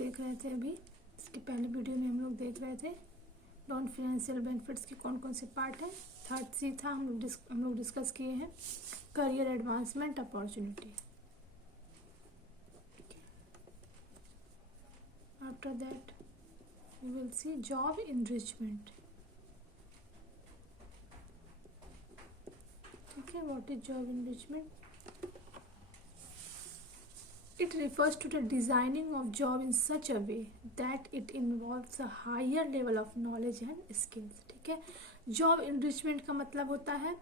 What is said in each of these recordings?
देख रहे थे अभी, इसके पहले वीडियो में हम लोग देख रहे थे नॉन फाइनेंशियल बेनिफिट्स के कौन कौन से पार्ट है। थर्ड सी था, हम लोग डिस्कस किए हैं career advancement opportunity. After that we will see job enrichment. ठीक है, what is job enrichment? It refers to the designing of job in such a way that it involves a higher level of knowledge and skills। ठीक है, job enrichment का मतलब होता है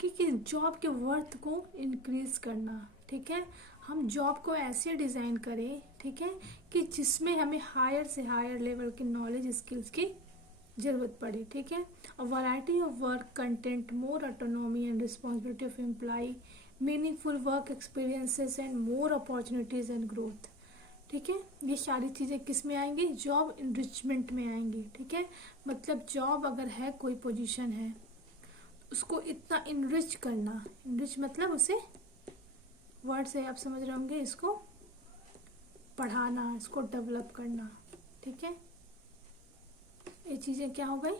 कि job के वर्थ को इंक्रीज करना। ठीक है, हम जॉब को ऐसे डिज़ाइन करें, ठीक है, कि जिसमें हमें हायर से हायर लेवल के नॉलेज स्किल्स की ज़रूरत पड़े। ठीक है, a variety of work content, more autonomy and responsibility of employ, meaningful work experiences and more opportunities and growth. ठीक है, ये सारी चीज़ें किस में आएंगी? जॉब इनरिचमेंट में आएंगी। ठीक है, मतलब जॉब अगर है, कोई पोजीशन है, उसको इतना इनरिच करना। इनरिच मतलब उसे वर्ड से आप समझ रहे होंगे, इसको पढ़ाना, इसको डेवलप करना। ठीक है, ये चीज़ें क्या हो गई?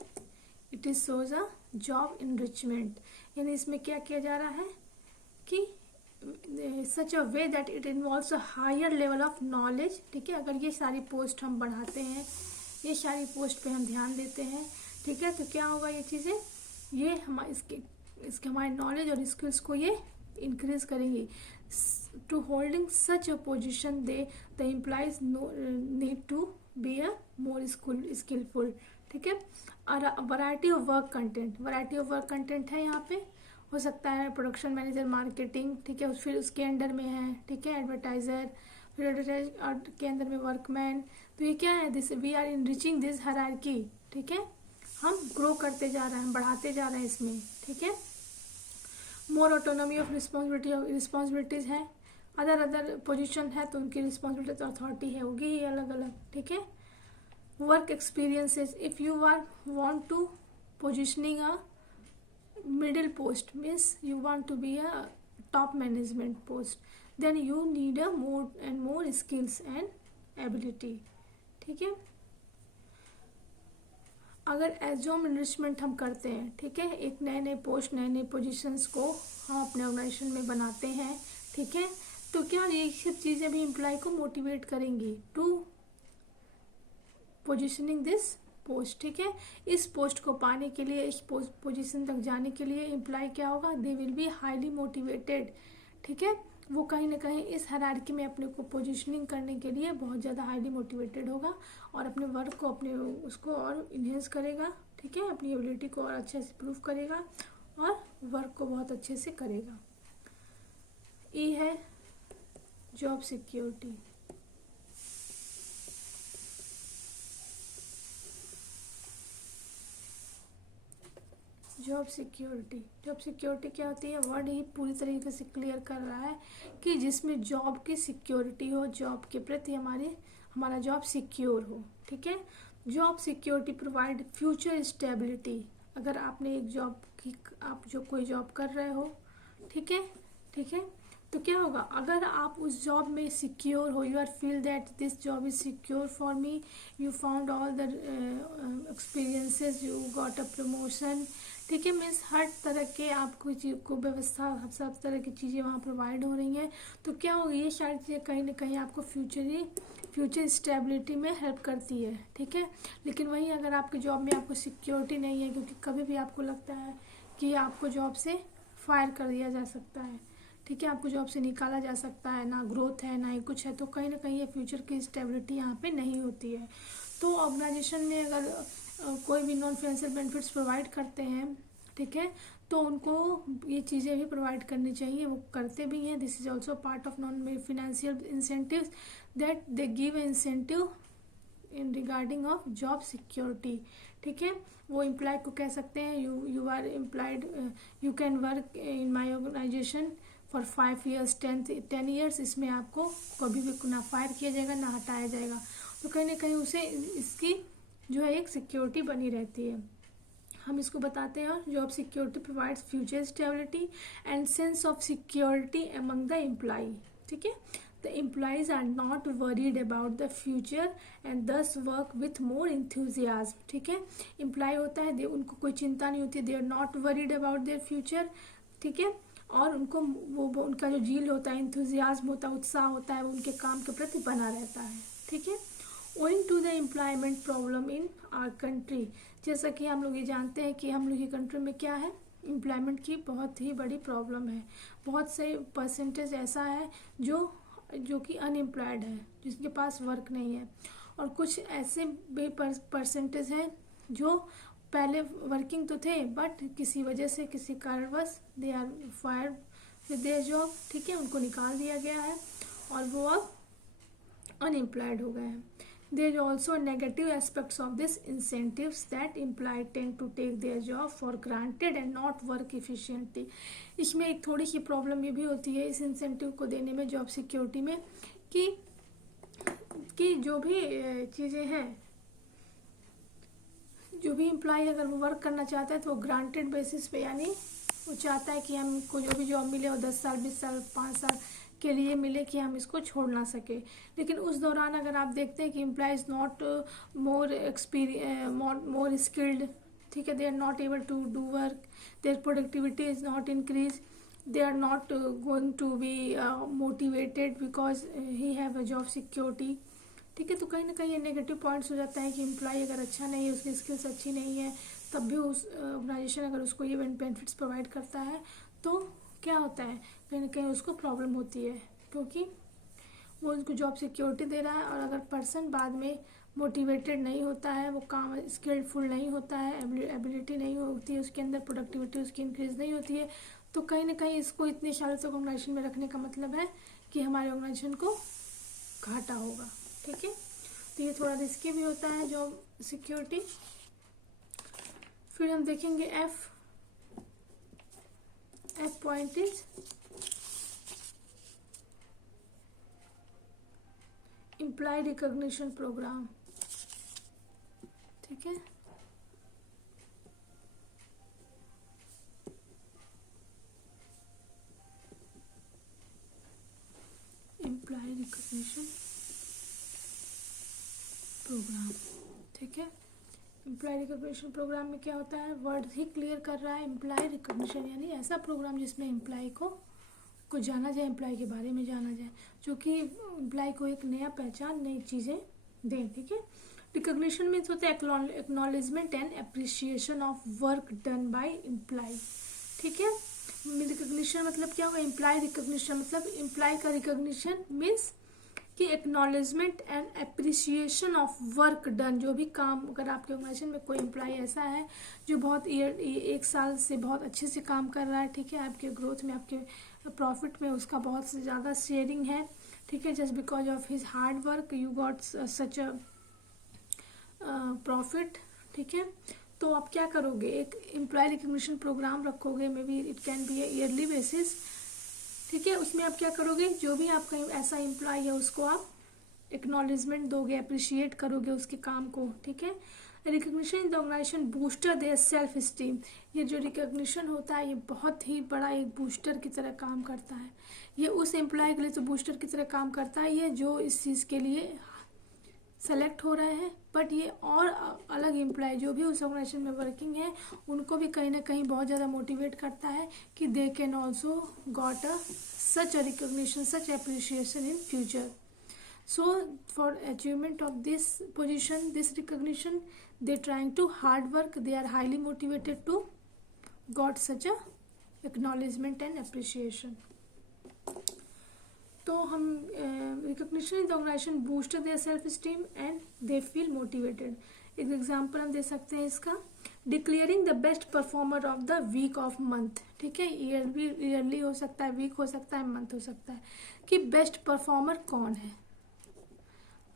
It is shows a job enrichment, यानी इसमें क्या किया जा रहा है कि such a way that it involves a higher level of knowledge. ठीक है, अगर ये सारी पोस्ट हम बढ़ाते हैं, ये सारी पोस्ट पे हम ध्यान देते हैं, ठीक है, तो क्या होगा? ये चीज़ें ये इसके हमारे नॉलेज और स्किल्स को ये इंक्रीज करेंगी। To holding such a position the employees need to be a more skilful. ठीक है, और variety of work content, variety of work content है यहाँ पे, हो सकता है प्रोडक्शन मैनेजर, मार्केटिंग, ठीक है, फिर उसके अंडर में है, ठीक है, एडवर्टाइजर, फिर एडवर्टाइज के अंदर में वर्कमैन। तो ये क्या है? This we are enriching this hierarchy. ठीक है, हम ग्रो करते जा रहे हैं, हम बढ़ाते जा रहे हैं इसमें। ठीक है, मोर ऑटोनॉमी ऑफ रिस्पॉन्सिबिलिटीज़ है, अदर पोजीशन है तो उनकी रिस्पॉन्सिबिलिटी तो अथॉरिटी है, होगी ही अलग अलग। ठीक है, work experiences, if you are want to positioning a middle post, means you want to be a top management post, then you need a more and more skills and ability। ठीक है, अगर job enrichment हम करते हैं, ठीक है, एक नए नए पोस्ट, नए नए पोजीशंस को हम अपने ऑर्गेनाइजेशन में बनाते हैं, ठीक है, तो क्या ये सब चीज़ें भी एम्प्लॉय को मोटिवेट करेंगी टू पोजिशनिंग दिस पोस्ट। ठीक है, इस पोस्ट को पाने के लिए, इस पोजीशन तक जाने के लिए एम्प्लॉय क्या होगा? They will be highly motivated. ठीक है, वो कहीं ना कहीं इस हायरार्की में अपने को पोजीशनिंग करने के लिए बहुत ज़्यादा हाईली मोटिवेटेड होगा और अपने वर्क को, अपने उसको और इन्हेंस करेगा। ठीक है, अपनी एबिलिटी को और अच्छे से प्रूव करेगा और वर्क को बहुत अच्छे से करेगा। ई है job security. Job security, job security क्या होती है? वर्ड ही पूरी तरीके से क्लियर कर रहा है कि जिसमें जॉब की सिक्योरिटी हो, जॉब के प्रति हमारा जॉब सिक्योर हो। ठीक है, job security provide future stability. अगर आपने एक जॉब की, आप जो कोई जॉब कर रहे हो, ठीक है, ठीक है, तो क्या होगा? अगर आप उस जॉब में सिक्योर हो, you are feel that this job is secure for me, you found all the experiences, you got a promotion. ठीक है, मीन्स हर तरह के आपको चीज़ को व्यवस्था, सब तरह की चीज़ें वहाँ प्रोवाइड हो रही हैं, तो क्या होगी? ये सारी चीज़ें कहीं ना कहीं आपको फ्यूचर स्टेबिलिटी में हेल्प करती है। ठीक है, लेकिन वहीं अगर आपकी जॉब में आपको सिक्योरिटी नहीं है, क्योंकि कभी भी आपको लगता है कि आपको जॉब से फायर कर दिया जा सकता है, ठीक है, आपको जॉब से निकाला जा सकता है, ना ग्रोथ है ना ही कुछ है, तो कहीं ना कहीं ये फ्यूचर की स्टेबिलिटी यहाँ पे नहीं होती है। तो ऑर्गेनाइजेशन में अगर कोई भी नॉन फाइनेंशियल बेनिफिट्स प्रोवाइड करते हैं, ठीक है, तो उनको ये चीज़ें भी प्रोवाइड करनी चाहिए, वो करते भी हैं। This is also part of non financial incentives that they give incentive in regarding of job security. ठीक है, वो एम्प्लॉय को कह सकते हैं, you are employed, you can work in my organization for 5 years 10 years, इसमें आपको कभी भी ना फायर किया जाएगा ना हटाया जाएगा, तो कहीं ना कहीं उसे इसकी जो है एक सिक्योरिटी बनी रहती है। हम इसको बताते हैं, job security provides future stability and sense of security among the employ. ठीक है, the employees are not worried about the future and thus work with more enthusiasm, ठीक है। एम्प्लॉय होता है, उनको कोई चिंता नहीं होती, they are not worried about their future, ठीक है, और उनको वो उनका जो जील होता है, इंथुजियाज्म होता है, उत्साह होता है, वो उनके काम के प्रति बना रहता है, ठीक है। Owing to the employment problem in our country, जैसा कि हम लोग ये जानते हैं कि हम लोग की कंट्री में क्या है, एम्प्लॉयमेंट की बहुत ही बड़ी प्रॉब्लम है। बहुत से परसेंटेज ऐसा है जो कि अनएम्प्लॉयड है, जिसके पास वर्क नहीं है, और कुछ ऐसे भी परसेंटेज हैं जो पहले वर्किंग तो थे बट किसी वजह से, किसी कारणवश they are fired with their job, ठीक है, उनको निकाल दिया गया है और वो अब अनएम्प्लॉयड हो गए हैं। There is also negative aspects of this incentives that employ tend to take their job for granted and not work efficiently. इसमें एक थोड़ी सी प्रॉब्लम ये भी होती है इस इंसेंटिव को देने में, जॉब सिक्योरिटी में, कि जो भी चीज़ें हैं, जो भी एम्प्लॉय अगर वो वर्क करना चाहता है तो वो ग्रांटेड बेसिस पे, यानी वो चाहता है कि हमको जो भी जॉब मिले वो 10 साल 20 साल 5 साल के लिए मिले, कि हम इसको छोड़ ना सके। लेकिन उस दौरान अगर आप देखते हैं कि employ is not more skilled, ठीक है, they are not able to do work, their productivity is not increase, they are not going to be motivated because he have a job security, ठीक है। तो कहीं ना कहीं ये नेगेटिव पॉइंट्स हो जाता है कि एम्प्लॉय अगर अच्छा नहीं है, उसकी स्किल्स अच्छी नहीं है, तब भी उस ऑर्गेनाइजेशन अगर उसको ये बेनिफिट्स प्रोवाइड करता है तो क्या होता है, कहीं ना कहीं उसको प्रॉब्लम होती है, क्योंकि वो उसको जॉब सिक्योरिटी दे रहा है, और अगर पर्सन बाद में मोटिवेटेड नहीं होता है, वो काम स्किलफुल नहीं होता है, एबिलिटी नहीं होती है उसके अंदर, प्रोडक्टिविटी उसकी इंक्रीज नहीं होती है, तो कहीं ना कहीं इसको इतने सालों तक ऑर्गेनाइजेशन में रखने का मतलब है कि हमारे ऑर्गेनाइजेशन को घाटा होगा, ठीक है। तो ये थोड़ा रिस्की भी होता है जॉब सिक्योरिटी। फिर हम देखेंगे F point is employ recognition program, ठीक है। एम्प्लॉय रिकॉग्निशन प्रोग्राम, ठीक है। एम्प्लॉय रिकॉग्निशन प्रोग्राम में क्या होता है, वर्ड ही क्लियर कर रहा है, एम्प्लॉय रिकॉग्निशन यानी ऐसा प्रोग्राम जिसमें एम्प्लॉय को जाना जाए, एम्प्लॉय के बारे में जाना जाए, जो कि एम्प्लॉय को एक नया पहचान, नई चीज़ें दें, ठीक है। रिकॉग्निशन मीन्स होता है acknowledgement and appreciation of work done by employ, ठीक है। रिकॉग्निशन मतलब क्या होगा, एम्प्लॉय रिकॉग्निशन मतलब एम्प्लॉय का रिकॉग्निशन मीन्स कि acknowledgement and appreciation of work done, जो भी काम, अगर आपके ऑर्गेनाइजेशन में कोई एम्प्लॉय ऐसा है जो बहुत एक साल से बहुत अच्छे से काम कर रहा है, ठीक है, आपके ग्रोथ में, आपके प्रॉफिट में उसका बहुत से ज़्यादा शेयरिंग है, ठीक है, just because of his hard work you got such a profit, ठीक है। तो आप क्या करोगे, एक एम्प्लॉय रिकॉग्निशन प्रोग्राम रखोगे, may be it can be yearly basis, ठीक है। उसमें आप क्या करोगे, जो भी आपका ऐसा एम्प्लॉय है उसको आप एक्नॉलेजमेंट दोगे, अप्रिशिएट करोगे उसके काम को, ठीक है। Recognition in the organization booster their self esteem, ये जो रिकॉग्निशन होता है ये बहुत ही बड़ा एक बूस्टर की तरह काम करता है। ये उस एम्प्लॉय के लिए तो बूस्टर की तरह काम करता है ये जो इस चीज़ के लिए सेलेक्ट हो रहे हैं, बट ये और अलग एम्प्लॉय जो भी उस ऑर्गेनाइजेशन में वर्किंग है उनको भी कहीं ना कहीं बहुत ज़्यादा मोटिवेट करता है कि they can also got a such a recognition, such appreciation in future. So for achievement of this position, this recognition, they trying to hard work, they are highly motivated to got such a acknowledgement and appreciation. तो हम recognition in the organization boost their self esteem and they feel motivated. एक example हम दे सकते हैं इसका, declaring the best performer of the week of month, ठीक है, ईयरली हो सकता है, वीक हो सकता है, मंथ हो सकता है, कि बेस्ट परफॉर्मर कौन है।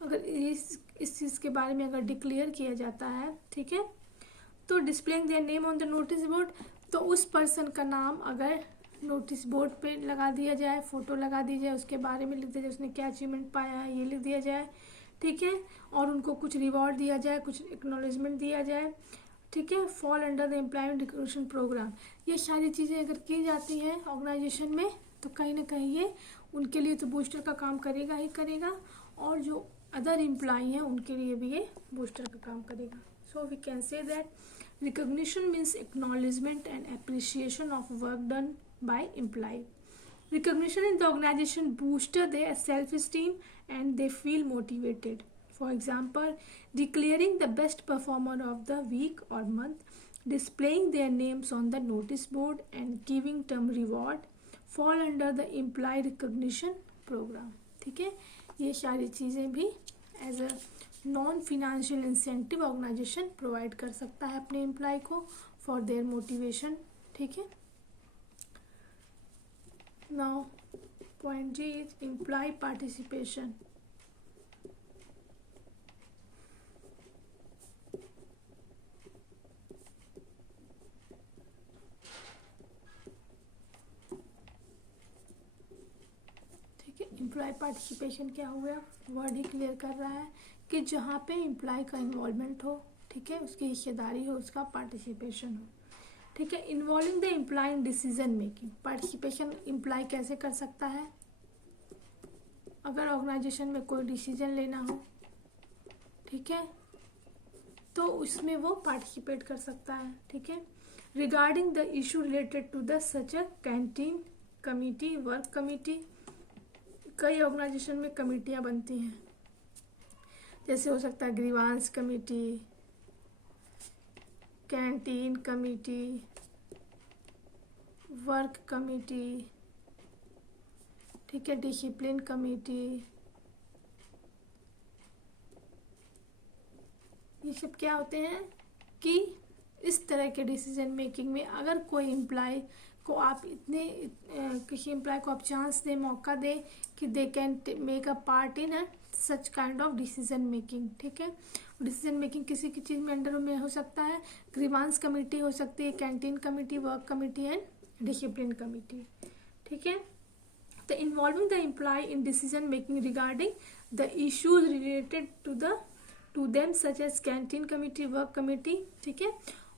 अगर इस चीज़ के बारे में अगर डिक्लेयर किया जाता है, ठीक है, तो displaying their name on the notice board, तो उस पर्सन का नाम अगर नोटिस बोर्ड पे लगा दिया जाए, फोटो लगा दी जाए, उसके बारे में लिख दिया जाए, उसने क्या अचीवमेंट पाया है ये लिख दिया जाए, ठीक है, और उनको कुछ रिवॉर्ड दिया जाए, कुछ एक्नॉलेजमेंट दिया जाए, ठीक है, fall under the employment recognition program. ये सारी चीज़ें अगर की जाती हैं ऑर्गेनाइजेशन में तो कहीं ना कहीं ये उनके लिए तो बूस्टर का काम करेगा ही करेगा, और जो अदर एम्प्लॉई हैं उनके लिए भी ये बूस्टर का काम करेगा. So we can say that recognition means acknowledgement and appreciation of work done by employ. Recognition in the organization boosts their self-esteem and they feel motivated. For example, declaring the best performer of the week or month, displaying their names on the notice board and giving term reward fall under the employee recognition program. ठीक है, ये सारी चीज़ें भी as a non financial incentive organization provide कर सकता है अपने एम्प्लॉय को फॉर देयर मोटिवेशन. ठीक है. Now, point G is employee participation. ठीक है, एम्प्लॉय पार्टिसिपेशन क्या हो गया, वर्ड ही क्लियर कर रहा है कि जहाँ पे एम्प्लॉय का इन्वॉल्वमेंट हो, ठीक है, उसकी हिस्सेदारी हो, उसका पार्टिसिपेशन हो. ठीक है. Involving the employ in decision making. Participation employ कैसे कर सकता है, अगर ऑर्गेनाइजेशन में कोई डिसीजन लेना हो, ठीक है, तो उसमें वो पार्टिसिपेट कर सकता है. ठीक है. Regarding the issue related to the such a canteen committee, work committee. कई ऑर्गेनाइजेशन में कमिटियां बनती हैं, जैसे हो सकता है grievance committee, canteen committee, work committee, ठीक है, डिसिप्लिन कमिटी. ये सब क्या होते हैं कि इस तरह के डिसीजन मेकिंग में अगर कोई एम्प्लॉय को आप किसी एम्प्लॉय को आप चांस दें, मौका दें कि they can make a part in such kind of decision making. ठीक है. डिसीजन मेकिंग किसी की चीज़ में अंडर में हो सकता है, ग्रीवांस कमेटी हो सकती है, canteen committee, work committee and discipline committee. ठीक है. तो involving the employ in decision making regarding the issues related to them such as canteen committee, work committee. ठीक है.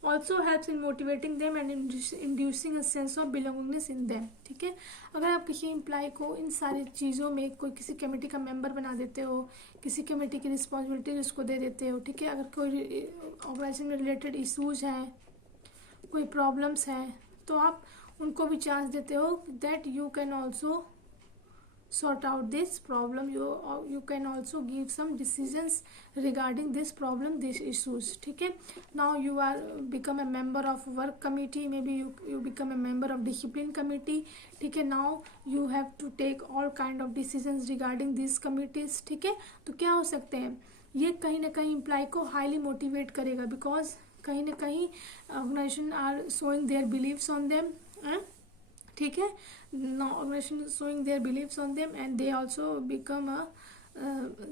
Also helps in motivating them and inducing a sense of belongingness in them. ठीक है. अगर आप किसी employ को इन सारी चीज़ों में कोई किसी कमेटी का मेंबर बना देते हो, किसी कमेटी की रिस्पॉन्सिबिलिटी उसको दे देते हो, ठीक है, अगर कोई ऑर्गेनाइजेशन में रिलेटेड इशूज़ हैं, कोई प्रॉब्लम्स हैं, तो आप उनको भी चांस देते हो that you can also sort out this problem. You can also give some decisions regarding this problem, these issues. ठीक है. Now you are become a member of work committee, maybe you become a member of discipline committee. ठीक है. Now you have to take all kind of decisions regarding these committees. ठीक है. तो क्या हो सकते हैं, ये कहीं ना कहीं एम्प्लॉय को हाईली मोटिवेट करेगा, बिकॉज कहीं ना कहीं organization are showing their believes on them. ठीक है. Now organization showing their beliefs on them and they also become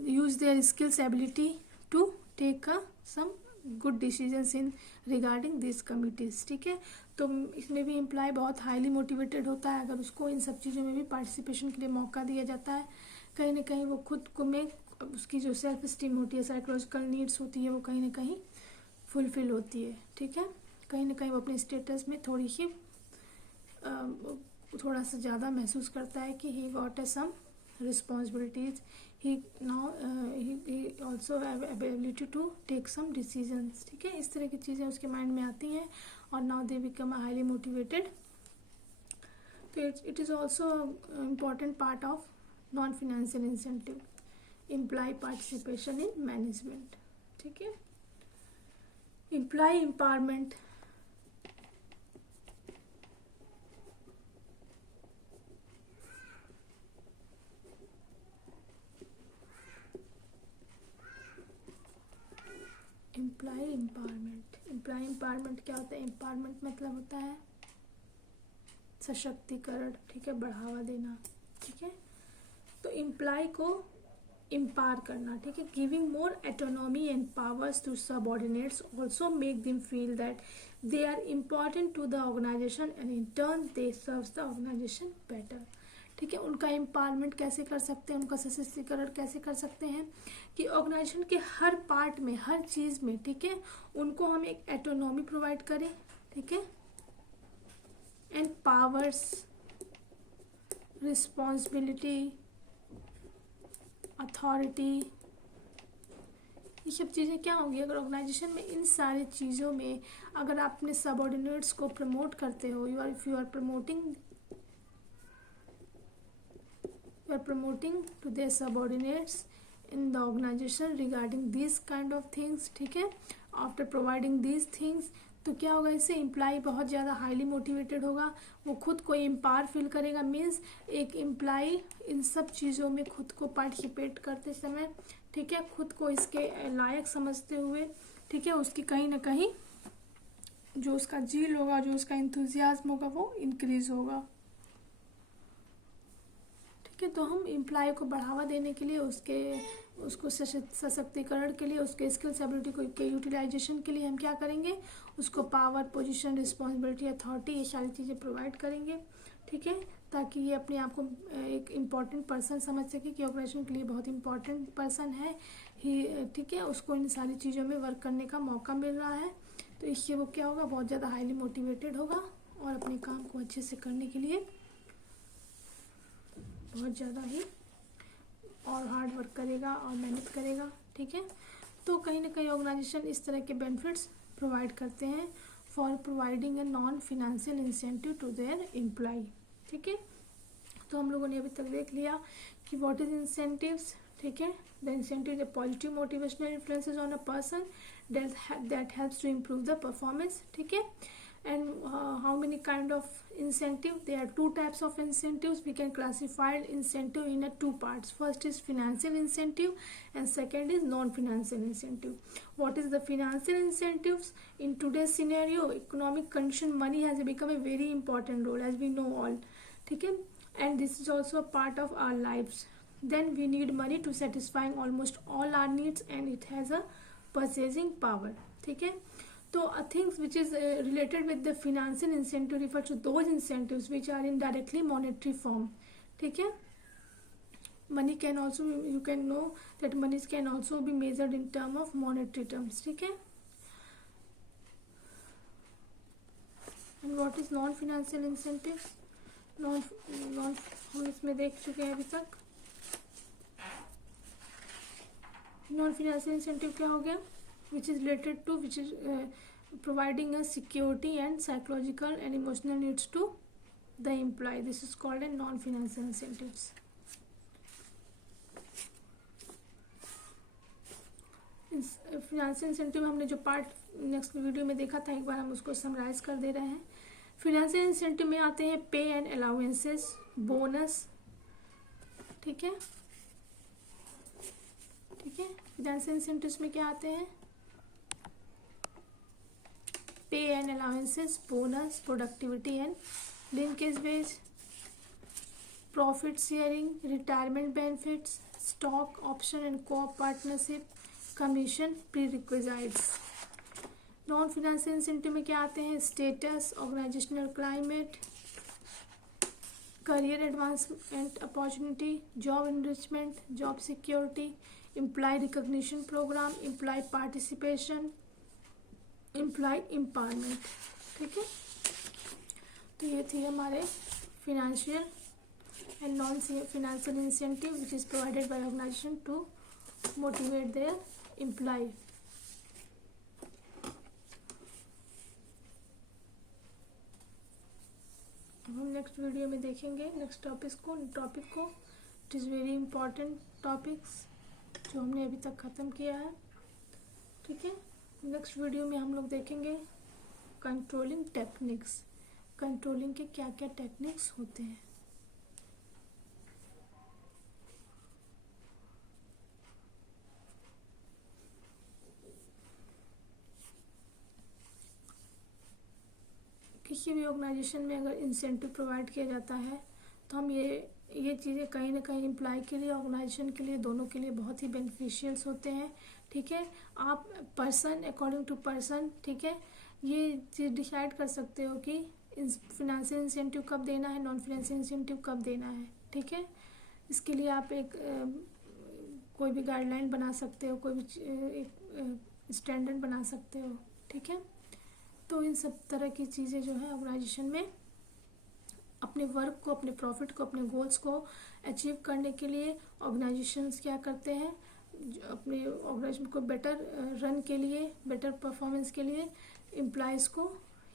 use their skills ability to take some good decisions in regarding these committees. ठीक है. तो इसमें भी employ बहुत highly motivated होता है अगर उसको इन सब चीज़ों में भी पार्टिसिपेशन के लिए मौका दिया जाता है. कहीं ना कहीं वो खुद को में उसकी जो सेल्फ स्टीम होती है, साइकोलॉजिकल नीड्स होती है, वो कहीं ना कहीं फुलफिल होती है. ठीक है. कहीं ना कहीं वो अपने स्टेटस में थोड़ी सी थोड़ा सा ज़्यादा महसूस करता है कि he got some responsibilities, he also have ability to take some decisions. ठीक है. इस तरह की चीज़ें उसके माइंड में आती हैं और now they become highly motivated. तो it is also important part of non financial incentive, employee participation in management. ठीक है. Employee empowerment. Employee empowerment. Employee empowerment क्या होता है, एम्पावरमेंट मतलब होता है सशक्तिकरण. ठीक है. बढ़ावा देना. ठीक है. तो एम्प्लॉय को एम्पावर करना. ठीक है. Giving more autonomy and powers to subordinates also make them feel that they are important to the organization and in turn they serves the organization better. ठीक है. उनका एम्पावरमेंट कैसे कर सकते हैं, उनका सशक्तिकरण कैसे कर सकते हैं कि ऑर्गेनाइजेशन के हर पार्ट में, हर चीज़ में, ठीक है, उनको हम एक एटोनॉमी प्रोवाइड करें. ठीक है. एंड पावर्स रिस्पॉन्सिबिलिटी, अथॉरिटी, ये सब चीज़ें क्या होंगी अगर ऑर्गेनाइजेशन में इन सारी चीज़ों में अगर आप अपने सबऑर्डिनेट्स को प्रमोट करते हो, if you are promoting to their subordinates in the organization regarding this kind of things, ठीक है, आफ्टर प्रोवाइडिंग दीज थिंग्स, तो क्या होगा, इससे एम्प्लॉय बहुत ज़्यादा हाईली मोटिवेटेड होगा, वो खुद को एम्पावर फील करेगा। मीन्स एक एम्प्लॉय इन सब चीज़ों में खुद को पार्टिसिपेट करते समय, ठीक है, खुद को इसके लायक समझते हुए, ठीक है, उसकी कहीं ना कहीं जो उसका जील होगा, जो उसका इंथुजियाज्म होगा वो इंक्रीज होगा। ठीक है, तो हम एम्प्लॉय को बढ़ावा देने के लिए, उसको सशक्तिकरण के लिए, उसके स्किल्स एबिलिटी को के यूटिलाइजेशन के लिए हम क्या करेंगे, उसको पावर, पोजीशन, रिस्पॉन्सिबिलिटी, अथॉरिटी, ये सारी चीज़ें प्रोवाइड करेंगे। ठीक है, ताकि ये अपने आप को एक इम्पॉर्टेंट पर्सन समझ सके कि ऑपरेशन के लिए बहुत इम्पॉर्टेंट पर्सन है ही, ठीक है, उसको इन सारी चीज़ों में वर्क करने का मौका मिल रहा है। तो इससे वो क्या होगा, बहुत ज़्यादा हाईली मोटिवेटेड होगा और अपने काम को अच्छे से करने के लिए बहुत ज़्यादा ही और हार्ड वर्क करेगा और मेहनत करेगा। ठीक है, तो कहीं ना कहीं ऑर्गेनाइजेशन इस तरह के बेनिफिट्स प्रोवाइड करते हैं for providing a non financial incentive to their employ. ठीक है, तो हम लोगों ने अभी तक देख लिया कि व्हाट इज इंसेंटिव्स। ठीक है, the incentive is a positive motivational influences on a person that helps to improve the performance. ठीक है, and how many kind of incentive? There are two types of incentives. We can classify incentive in a two parts. First is financial incentive and second is non-financial incentive. What is the financial incentives? In today's scenario, economic condition, money has become a very important role, as we know all. ठीक है, and this is also a part of our lives. Then we need money to satisfying almost all our needs and it has a purchasing power. ठीक है, तो things which is related with the financial incentive refer to those incentives which are in directly monetary form. ठीक है, money can also, you can know that money can also be measured in term of monetary terms. ठीक है, and what is non financial incentives? non हम इसमें देख चुके हैं अभी तक। नॉन फिनेंशियल इंसेंटिव क्या हो गया, which is related to, which is providing a security and psychological and emotional needs to the employ, this is called an non financial incentives. Financial incentive हमने जो पार्ट नेक्स्ट वीडियो में देखा था, एक बार हम उसको समराइज कर दे रहे हैं। फिनेंशियल इंसेंटिव में आते हैं पे एंड अलाउंसेस, बोनस। ठीक है, ठीक है, फिनेंशियल इंसेंटिव्स में क्या आते हैं, pay and allowances, bonus, productivity and linkage wage, profit sharing, retirement benefits, stock option and coop partnership, commission, prerequisites. Non financial incentive में क्या आते हैं, status, organizational climate, career advancement opportunity, job enrichment, job security, employ recognition program, employ participation, employ empowerment. ठीक है, तो ये थी हमारे financial and non financial incentive which is provided by organization to motivate their employ. हम next video में देखेंगे next topic को it is very important topics जो हमने अभी तक ख़त्म किया है। ठीक है, नेक्स्ट वीडियो में हम लोग देखेंगे कंट्रोलिंग टेक्निक्स, कंट्रोलिंग के क्या क्या टेक्निक्स होते हैं। किसी भी ऑर्गेनाइजेशन में अगर इंसेंटिव प्रोवाइड किया जाता है तो हम ये चीज़ें कहीं ना कहीं एम्प्लॉय के लिए, ऑर्गेनाइजेशन के लिए, दोनों के लिए बहुत ही बेनिफिशियल्स होते हैं। ठीक है, आप पर्सन अकॉर्डिंग टू पर्सन, ठीक है, ये चीज़ डिसाइड कर सकते हो कि फिनेंशियल इंसेंटिव कब देना है, नॉन फिनेंशियल इंसेंटिव कब देना है। ठीक है, इसके लिए आप एक कोई भी गाइडलाइन बना सकते हो, कोई भी एक स्टैंडर्ड बना सकते हो। ठीक है, तो इन सब तरह की चीज़ें जो है ऑर्गेनाइजेशन में अपने वर्क को, अपने प्रॉफिट को, अपने गोल्स को अचीव करने के लिए ऑर्गेनाइजेशंस क्या करते हैं, अपने ऑर्गेनाइजेशन को बेटर रन के लिए, बेटर परफॉर्मेंस के लिए एम्प्लॉयज़ को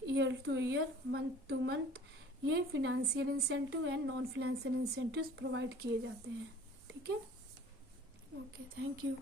year to year, month to month ये financial incentive and non financial incentives provide किए जाते हैं। ठीक है, ओके, थैंक यू।